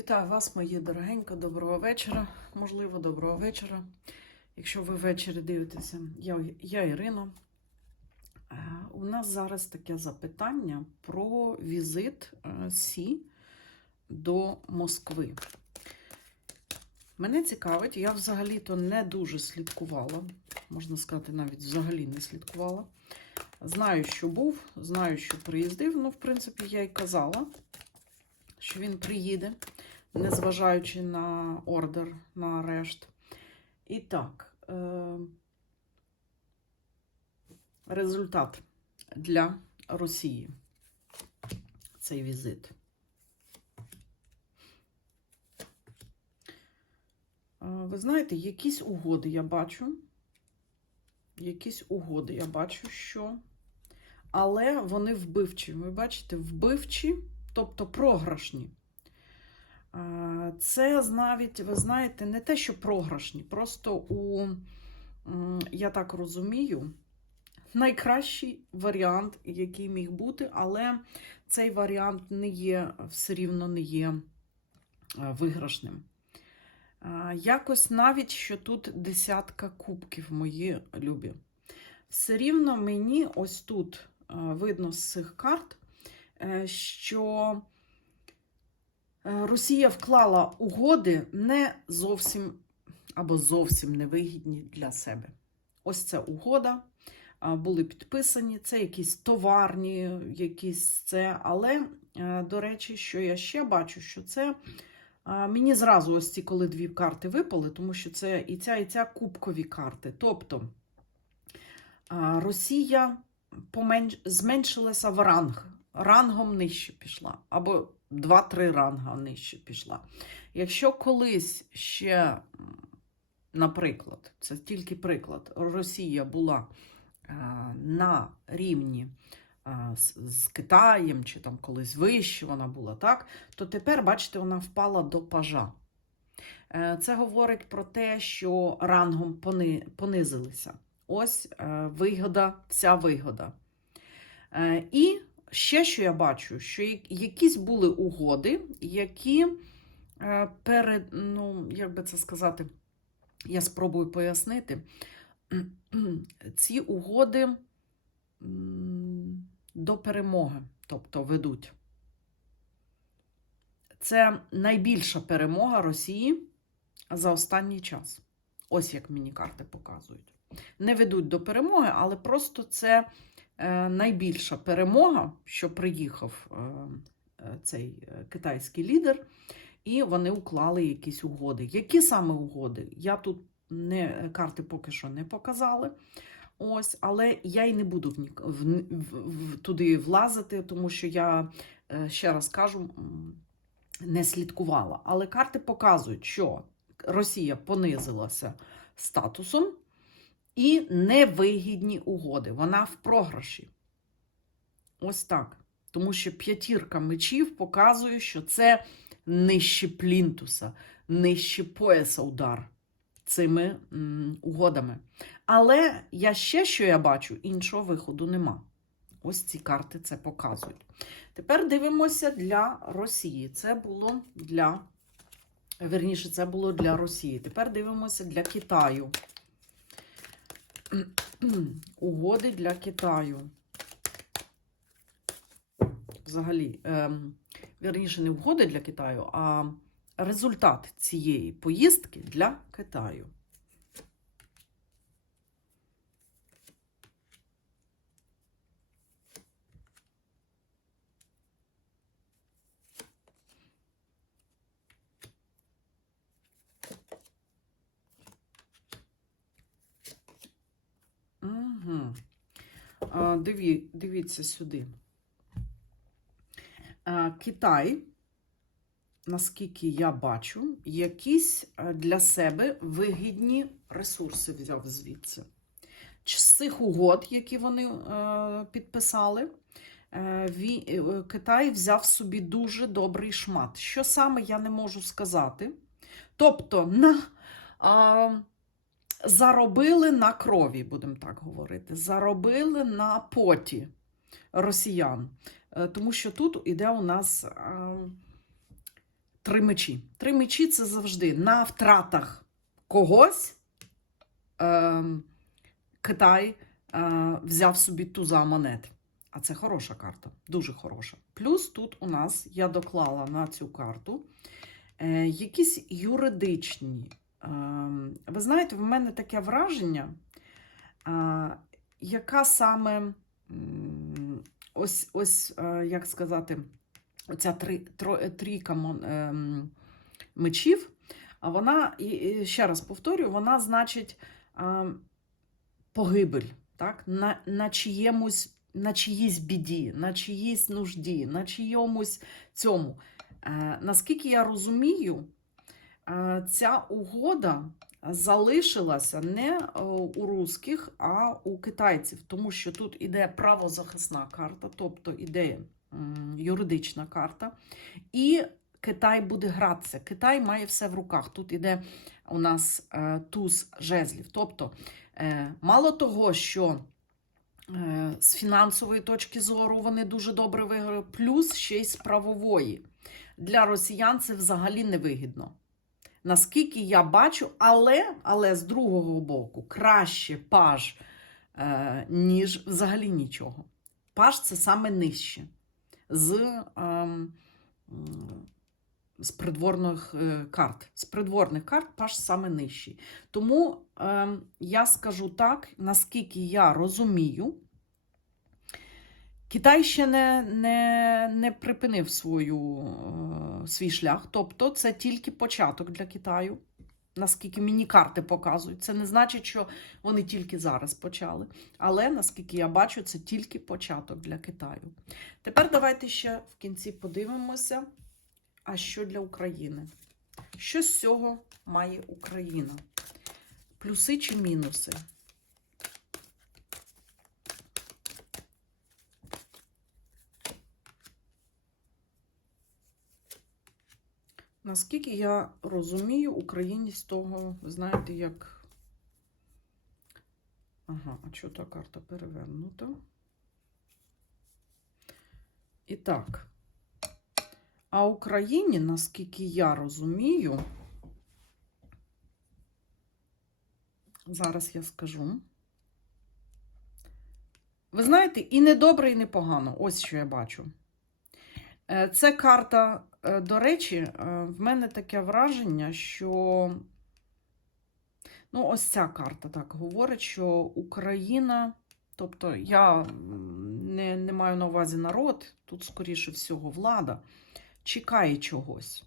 Вітаю вас, мої дорогенько, доброго вечора. Можливо, доброго вечора. Якщо ви ввечері дивитеся, я, я Ірина. Е, У нас зараз таке запитання про візит е, Сі до Москви. Мене цікавить, я взагалі-то не дуже слідкувала, можна сказати, навіть взагалі не слідкувала. Знаю, що був, знаю, що приїздив. Ну, в принципі, я й казала, що він приїде, незважаючи на ордер на арешт. І так, е- результат для Росії цей візит. Е, Ви знаєте, якісь угоди я бачу. Якісь угоди я бачу, що. Але вони вбивчі. Ви бачите, вбивчі, тобто програшні. Це навіть, ви знаєте, не те, що програшні, просто у, я так розумію, найкращий варіант, який міг бути, але цей варіант не є, все рівно не є е, виграшним. Якось навіть, що тут десятка кубків, мої любі. Все рівно мені ось тут е, видно з цих карт, що е, Росія вклала угоди не зовсім або зовсім невигідні для себе. Ось ця угода. Були підписані, це якісь товарні, якісь це. Але, е, до речі, що я ще бачу, що це Мені зразу ось ці, коли дві карти випали, тому що це і ця, і ця кубкові карти. Тобто Росія поменш... зменшилася в ранг, рангом нижче пішла, або 2-3 ранга нижче пішла. Якщо колись ще, наприклад, це тільки приклад, Росія була а, на рівні а, з, Китаєм, чи там колись вище вона була, так, то тепер, бачите, вона впала до пажа. Е, Це говорить про те, що рангом пони- понизилися. Ось е, вигода, вся вигода. Е, І ще що я бачу, що якісь були угоди, які е, перед, ну, як би це сказати, я спробую пояснити. Ці угоди до перемоги, тобто ведуть. Це найбільша перемога Росії за останній час. Ось як мені карти показують. Не ведуть до перемоги, але просто це найбільша перемога, що приїхав е, е, цей е, китайський лідер, і вони уклали якісь угоди. Які саме угоди? Я тут не, карти поки що не показали. Ось, але я й не буду в, в, в, туди влазити, тому що я е, ще раз кажу, не слідкувала. Але карти показують, що Росія понизилася статусом і невигідні угоди. Вона в програші. Ось так. Тому що п'ятірка мечів показує, що це нижче плінтуса, нижче пояса удар цими м, угодами. Але я ще що я бачу, іншого виходу нема. Ось ці карти це показують. Тепер дивимося для Росії. Це було для, верніше, це було для Росії. Тепер дивимося для Китаю. Угоди для Китаю. Взагалі, ем, верніше, не угоди для Китаю, а результат цієї поїздки для Китаю. Угу. А, диві, дивіться сюди. А, Китай, наскільки я бачу, якісь е, для себе вигідні ресурси взяв звідси. З цих угод, які вони е, підписали, е, е, Китай взяв собі дуже добрий шмат. Що саме я не можу сказати. Тобто, на. Заробили на крові, будемо так говорити. Заробили на поті росіян. Е, Тому що тут іде у нас е, Три мечі. Три мечі це завжди на втратах когось. Е, Китай е, взяв собі туза монет. А це хороша карта, дуже хороша. Плюс тут у нас я доклала на цю карту якісь юридичні. Е, ви знаєте, в мене таке враження, е, яка саме ось, ось е, як сказати, оця тро, трійка ем, мечів, а вона, ще раз повторюю, вона значить е, погибель, так? На, на чиємусь, на чиїсь біді, на чиїсь нужді, на чиємусь цьому. Е, наскільки я розумію, е, ця угода залишилася не е, у русських, а у китайців, тому що тут іде правозахисна карта, тобто іде юридична карта, і Китай буде гратися. Китай має все в руках. Тут іде у нас е, туз жезлів. Тобто, е, мало того, що е, з фінансової точки зору вони дуже добре виграли, плюс ще й з правової. Для росіян це взагалі невигідно. Наскільки я бачу, але, але з другого боку, краще паж, е, ніж взагалі нічого. Паж це саме нижче. З, м, з придворних е, карт. З придворних карт паж саме нижчий. Тому ем, я скажу так, наскільки я розумію, Китай ще не, не, не припинив свою, е, свій шлях. Тобто це тільки початок для Китаю. Наскільки мені карти показують. Це не значить, що вони тільки зараз почали. Але наскільки я бачу, це тільки початок для Китаю. Тепер давайте ще в кінці подивимося, а що для України. Що з цього має Україна? Плюси чи мінуси? Наскільки я розумію, Україні з того, знаєте, як. Ага, а що та карта перевернута? І так. А Україні, наскільки я розумію, зараз я скажу. Ви знаєте, і не добре, і не погано. Ось що я бачу. Е, Це карта, е, до речі, е, в мене таке враження, що. Ну, ось ця карта так говорить, що Україна, тобто я не, не маю на увазі народ, тут, скоріше всього, влада чекає чогось.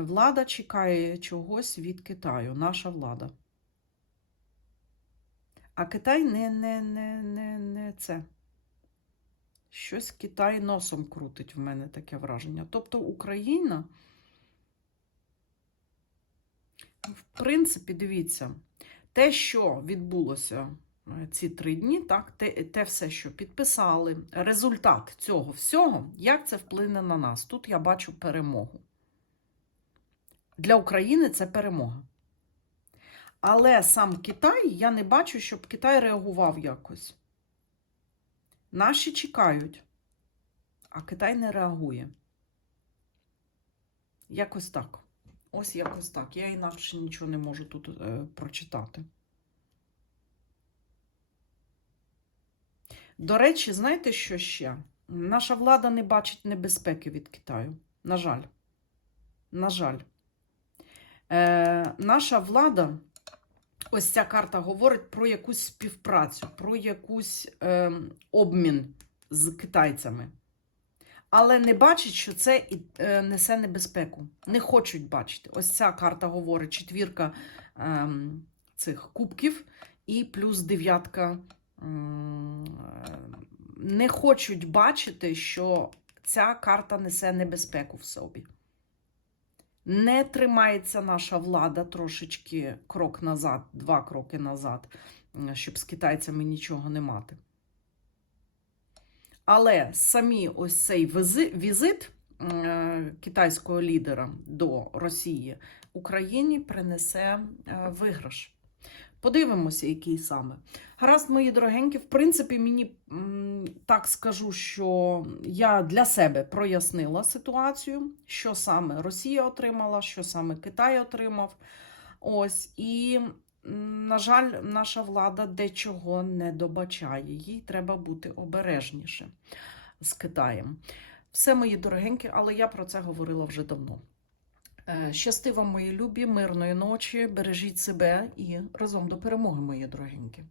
Влада чекає чогось від Китаю, наша влада. А Китай не, не, не, не, не це. Щось Китай носом крутить в мене таке враження. Тобто Україна, в принципі, дивіться, те, що відбулося е, ці три дні, так, те, те все, що підписали, результат цього всього, як це вплине на нас? Тут я бачу перемогу. Для України це перемога. Але сам Китай, я не бачу, щоб Китай реагував якось. Наші чекають, а Китай не реагує. Якось так. Ось якось так. Я інакше нічого не можу тут е, прочитати. До речі, знаєте, що ще? Наша влада не бачить небезпеки від Китаю. На жаль. На жаль. Е, наша влада. Ось ця карта говорить про якусь співпрацю, про якусь е, обмін з китайцями. Але не бачить, що це е, несе небезпеку. Не хочуть бачити. Ось ця карта говорить четвірка е, цих кубків і плюс дев'ятка. е, Не хочуть бачити, що ця карта несе небезпеку в собі. Не тримається наша влада трошечки крок назад, два кроки назад, щоб з китайцями нічого не мати. Але самі ось цей візит е, китайського лідера до Росії Україні принесе е, виграш. Подивимося, який саме. Гаразд, мої дорогенькі, в принципі, мені так скажу, що я для себе прояснила ситуацію, що саме Росія отримала, що саме Китай отримав. Ось і, на жаль, наша влада дечого не добачає. Їй треба бути обережніше з Китаєм. Все, мої дорогенькі, але я про це говорила вже давно. Е, Щасти вам, мої любі, мирної ночі, бережіть себе і разом до перемоги, мої дорогенькі.